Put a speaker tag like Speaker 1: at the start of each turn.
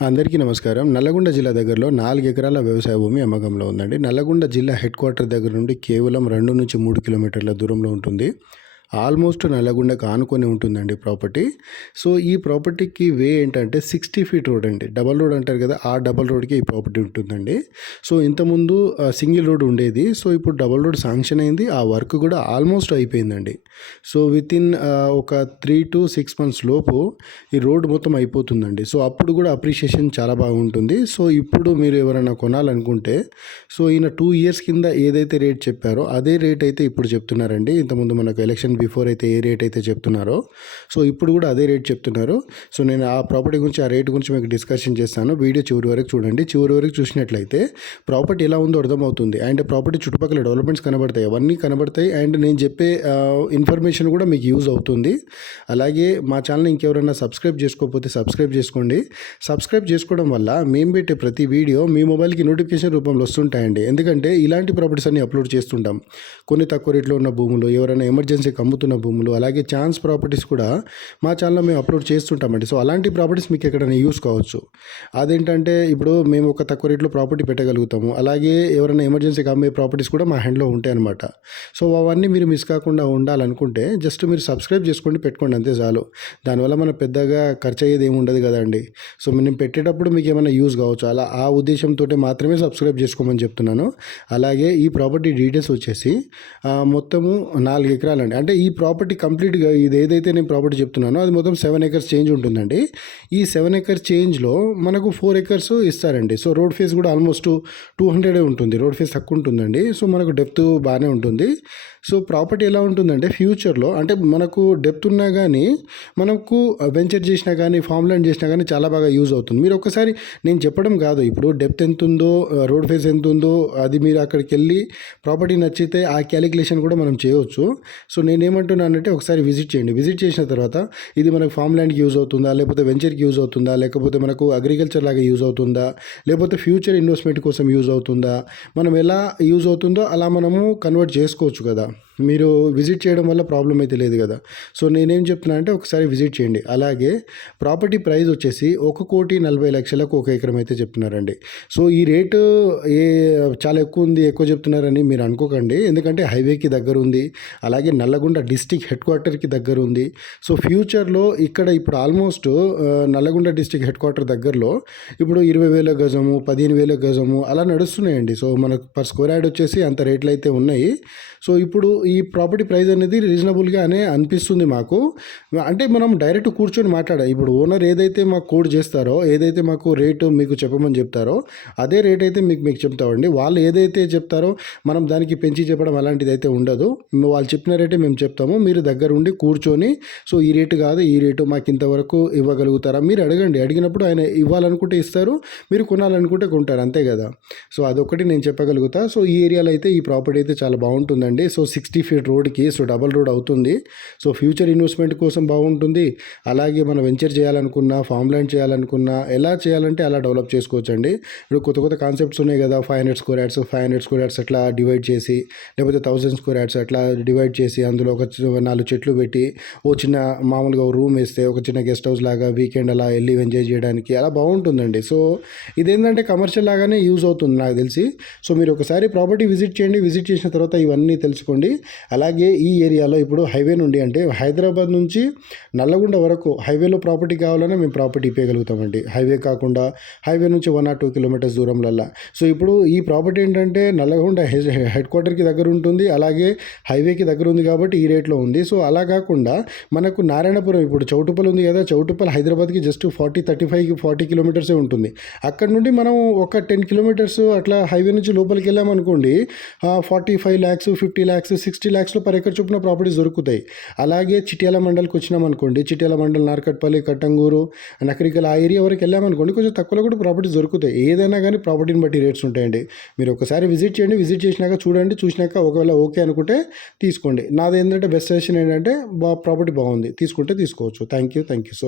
Speaker 1: అందరికీ నమస్కారం. నల్లగొండ జిల్లా దగ్గరలో నాలుగు ఎకరాల వ్యవసాయ భూమి అమ్మకంలో ఉందండి. నల్లగొండ జిల్లా హెడ్ క్వార్టర్ దగ్గర నుండి కేవలం రెండు నుంచి మూడు కిలోమీటర్ల దూరంలో ఉంటుంది. ఆల్మోస్ట్ నల్లగొండకు ఆనుకొని ఉంటుందండి ప్రాపర్టీ. సో ఈ ప్రాపర్టీకి వే ఏంటంటే సిక్స్టీ ఫీట్ రోడ్ అండి. డబల్ రోడ్ అంటారు కదా ఆ డబల్ రోడ్కి ఈ ప్రాపర్టీ ఉంటుందండి. సో ఇంతకుముందు సింగిల్ రోడ్ ఉండేది. సో ఇప్పుడు డబల్ రోడ్ శాంక్షన్ అయింది. ఆ వర్క్ కూడా ఆల్మోస్ట్ అయిపోయిందండి. సో విత్ ఇన్ ఒక త్రీ టు సిక్స్ మంత్స్ లోపు ఈ రోడ్ మొత్తం అయిపోతుందండి. సో అప్పుడు కూడా అప్రిషియేషన్ చాలా బాగుంటుంది. సో ఇప్పుడు మీరు ఎవరైనా కొనాలనుకుంటే సో ఈయన టూ ఇయర్స్ కింద ఏదైతే రేట్ చెప్పారో అదే రేట్ అయితే ఇప్పుడు చెప్తున్నారండి. ఇంతకుముందు మనకు ఎలక్షన్ బిఫోర్ అయితే ఏ రేట్ అయితే చెప్తున్నారో. సో ఇప్పుడు కూడా అదే రేట్ చెప్తున్నారు. సో నేను ఆ ప్రాపర్టీ గురించి ఆ రేట్ గురించి మీకు డిస్కషన్ చేస్తాను. వీడియో చివరి వరకు చూడండి. చివరి వరకు చూసినట్లయితే ప్రాపర్టీ ఎలా ఉందో అర్థమవుతుంది. అండ్ ప్రాపర్టీ చుట్టుపక్కల డెవలప్మెంట్స్ కనబడతాయి. అవన్నీ కనబడతాయి. అండ్ నేను చెప్పే ఇన్ఫర్మేషన్ కూడా మీకు యూజ్ అవుతుంది. అలాగే మా ఛానల్ ఇంకెవరైనా సబ్స్క్రైబ్ చేసుకోకపోతే సబ్స్క్రైబ్ చేసుకోండి. సబ్స్క్రైబ్ చేసుకోవడం వల్ల మేము పెట్టే ప్రతి వీడియో మీ మొబైల్కి నోటిఫికేషన్ రూపంలో వస్తుంటాయండి. ఎందుకంటే ఇలాంటి ప్రాపర్టీస్ అన్ని అప్లోడ్ చేస్తుంటాం. కొన్ని తక్కువ రేట్లో ఉన్న భూములు ఎవరైనా ఎమర్జెన్సీ అమ్ముతున్న భూములు అలాగే ఛాన్స్ ప్రాపర్టీస్ కూడా మా ఛానల్లో మేము అప్లోడ్ చేస్తుంటామండి. సో అలాంటి ప్రాపర్టీస్ మీకు ఎక్కడైనా యూస్ కావచ్చు. అదేంటంటే ఇప్పుడు మేము ఒక తక్కువ రేట్లో ప్రాపర్టీ పెట్టగలుగుతాము. అలాగే ఎవరైనా ఎమర్జెన్సీకి అమ్మే ప్రాపర్టీస్ కూడా మా హ్యాండ్లో ఉంటాయి అనమాట సో అవన్నీ మీరు మిస్ కాకుండా ఉండాలనుకుంటే జస్ట్ మీరు సబ్స్క్రైబ్ చేసుకోండి పెట్టుకోండి అంతే చాలు. దానివల్ల మన పెద్దగా ఖర్చు అయ్యేది ఏమి ఉండదు కదండి. సో మేము పెట్టేటప్పుడు మీకు ఏమైనా యూజ్ కావచ్చు. అలా ఆ ఉద్దేశంతో మాత్రమే సబ్స్క్రైబ్ చేసుకోమని చెప్తున్నాను. అలాగే ఈ ప్రాపర్టీ డీటెయిల్స్ వచ్చేసి మొత్తము నాలుగు ఎకరాలండి. అంటే ఈ ప్రాపర్టీ కంప్లీట్గా ఇది ఏదైతే నేను ప్రాపర్టీ చెప్తున్నానో అది మొత్తం సెవెన్ ఎకర్స్ చేంజ్ ఉంటుందండి. ఈ సెవెన్ ఎకర్స్ చేంజ్లో మనకు ఫోర్ ఎకర్స్ ఇస్తారండి. సో రోడ్ ఫేస్ కూడా ఆల్మోస్ట్ టూ హండ్రెడే ఉంటుంది. రోడ్ ఫేస్ తక్కువ ఉంటుందండి. సో మనకు డెప్త్ బాగానే ఉంటుంది. సో ప్రాపర్టీ ఎలా ఉంటుందంటే ఫ్యూచర్లో అంటే మనకు డెప్త్ ఉన్నా కానీ మనకు వెంచర్ చేసినా కానీ ఫామ్ ల్యాండ్ చేసినా కానీ చాలా బాగా యూజ్ అవుతుంది. మీరు ఒకసారి నేను చెప్పడం కాదు. ఇప్పుడు డెప్త్ ఎంత ఉందో రోడ్ ఫేస్ ఎంత ఉందో అది మీరు అక్కడికి వెళ్ళి ప్రాపర్టీ నచ్చితే ఆ క్యాలిక్యులేషన్ కూడా మనం చేయవచ్చు. సో నేను ఏమంటున్నానంటే ఒకసారి విజిట్ చేయండి. విజిట్ చేసిన తర్వాత ఇది మనకు ఫామ్ ల్యాండ్కి యూజ్ అవుతుందా? లేకపోతే వెంచర్కి యూజ్ అవుతుందా? లేకపోతే మనకు అగ్రికల్చర్ లాగా యూజ్ అవుతుందా? లేకపోతే ఫ్యూచర్ ఇన్వెస్ట్మెంట్ కోసం యూజ్ అవుతుందా? మనం ఎలా యూజ్ అవుతుందో అలా మనము కన్వర్ట్ చేసుకోవచ్చు కదా. మీరు విజిట్ చేయడం వల్ల ప్రాబ్లం అయితే లేదు కదా. సో నేనేం చెప్తున్నా అంటే ఒకసారి విజిట్ చేయండి. అలాగే ప్రాపర్టీ ప్రైస్ వచ్చేసి ఒక కోటి నలభై లక్షలకు ఒక ఎకరం అయితే చెప్తున్నారండి. సో ఈ రేటు ఏ చాలా ఎక్కువ ఉంది ఎక్కువ చెప్తున్నారని మీరు అనుకోకండి. ఎందుకంటే హైవేకి దగ్గర ఉంది అలాగే నల్లగొండ డిస్టిక్ హెడ్ క్వార్టర్కి దగ్గర ఉంది. సో ఫ్యూచర్లో ఇక్కడ ఇప్పుడు almost Nalgonda district head quarter దగ్గరలో ఇప్పుడు ఇరవై వేల గజము పదిహేను వేల గజము అలా నడుస్తున్నాయండి. సో మనకు పర్ స్క్వేర్ యార్డ్ వచ్చేసి అంత రేట్లు అయితే ఉన్నాయి. సో ఇప్పుడు ఈ ప్రాపర్టీ ప్రైస్ అనేది రీజనబుల్గానే అనిపిస్తుంది మాకు. అంటే మనం డైరెక్ట్ కూర్చొని మాట్లాడాలి ఇప్పుడు ఓనర్ ఏదైతే మాకు కోడ్ చేస్తారో ఏదైతే మాకు రేటు మీకు చెప్పమని చెప్తారో అదే రేట్ అయితే మీకు మీకు చెప్తామండి. వాళ్ళు ఏదైతే చెప్తారో మనం దానికి పెంచి చెప్పడం అలాంటిది అయితే ఉండదు. వాళ్ళు చెప్పిన రేటే మేము చెప్తాము. మీరు దగ్గర ఉండి కూర్చొని సో ఈ రేటు కాదు ఈ రేటు మాకు ఇంతవరకు ఇవ్వగలుగుతారా? మీరు అడగండి. అడిగినప్పుడు ఆయన ఇవ్వాలనుకుంటే ఇస్తారు మీరు కొనాలనుకుంటే కొంటారు అంతే కదా. సో అదొకటి నేను చెప్పగలుగుతా. సో ఈ ఏరియాలో అయితే ఈ ప్రాపర్టీ అయితే చాలా బాగుంటుందండి. సో సిక్స్టీ ఫీట్ రోడ్కి సో డబల్ రోడ్ అవుతుంది. సో ఫ్యూచర్ ఇన్వెస్ట్మెంట్ కోసం బాగుంటుంది. అలాగే మనం వెంచర్ చేయాలనుకున్నా ఫామ్ ల్యాండ్ చేయాలనుకున్నా ఎలా చేయాలంటే అలా డెవలప్ చేసుకోవచ్చు అండి ఇప్పుడు కొత్త కొత్త కాన్సెప్ట్స్ ఉన్నాయి కదా five hundred square yards five hundred square yards అట్లా డివైడ్ చేసి లేకపోతే థౌసండ్ స్క్వేర్ యాడ్స్ అట్లా డివైడ్ చేసి అందులో ఒక నాలుగు చెట్లు పెట్టి ఓ చిన్న మామూలుగా రూమ్ వేస్తే ఒక చిన్న గెస్ట్ హౌస్ లాగా వీకెండ్ అలా వెళ్ళి ఎంజాయ్ చేయడానికి అలా బాగుంటుందండి. సో ఇదేంటంటే కమర్షియల్ లాగానే యూజ్ అవుతుంది నాకు తెలిసి. సో మీరు ఒకసారి ప్రాపర్టీ విజిట్ చేయండి. విజిట్ చేసిన తర్వాత ఇవన్నీ తెలుసుకోండి. అలాగే ఈ ఏరియాలో ఇప్పుడు హైవే నుండి అంటే హైదరాబాద్ నుంచి నల్లగొండ వరకు హైవేలో ప్రాపర్టీ కావాలనే మేము ప్రాపర్టీ ఇప్పగలుగుతామండి హైవే కాకుండా హైవే నుంచి వన్ ఆర్ టూ కిలోమీటర్స్ దూరంలో సో ఇప్పుడు ఈ ప్రాపర్టీ ఏంటంటే నల్లగొండ హెడ్ క్వార్టర్కి దగ్గర ఉంటుంది అలాగే హైవేకి దగ్గర ఉంది కాబట్టి ఈ రేట్లో ఉంది. సో అలా కాకుండా మనకు నారాయణపురం ఇప్పుడు చౌటుపల్ ఉంది కదా చౌటుపల్ హైదరాబాద్కి just forty thirty five forty కిలోమీటర్సే ఉంటుంది. అక్కడ నుండి మనం ఒక టెన్ కిలోమీటర్స్ అట్లా హైవే నుంచి లోపలికి వెళ్ళామనుకోండి forty five lakhs fifty lakhs sixty ల్యాక్స్లో per acre చొప్పున ప్రాపర్టీస్ దొరుకుతాయి. అలాగే చిట్యాల మండలికి వచ్చినామనుకోండి చిట్యాల మండల్ నార్కట్పల్లి కట్టంగూరు నకరికల్ ఆ ఏరియా వరకు వెళ్ళామనుకోండి కొంచెం తక్కువలో కూడా ప్రాపర్టీస్ దొరుకుతాయి. ఏదైనా కానీ ప్రాపర్టీని బట్టి రేట్స్ ఉంటాయండి. మీరు ఒకసారి విజిట్ చేయండి విజిట్ చేసినాక చూడండి చూసినాక ఒకవేళ ఓకే అనుకుంటే తీసుకోండి. నాది ఏంటంటే బెస్ట్ సజెషన్ ఏంటంటే బా ప్రాపర్టీ బాగుంది తీసుకుంటే తీసుకోవచ్చు. Thank you thank you so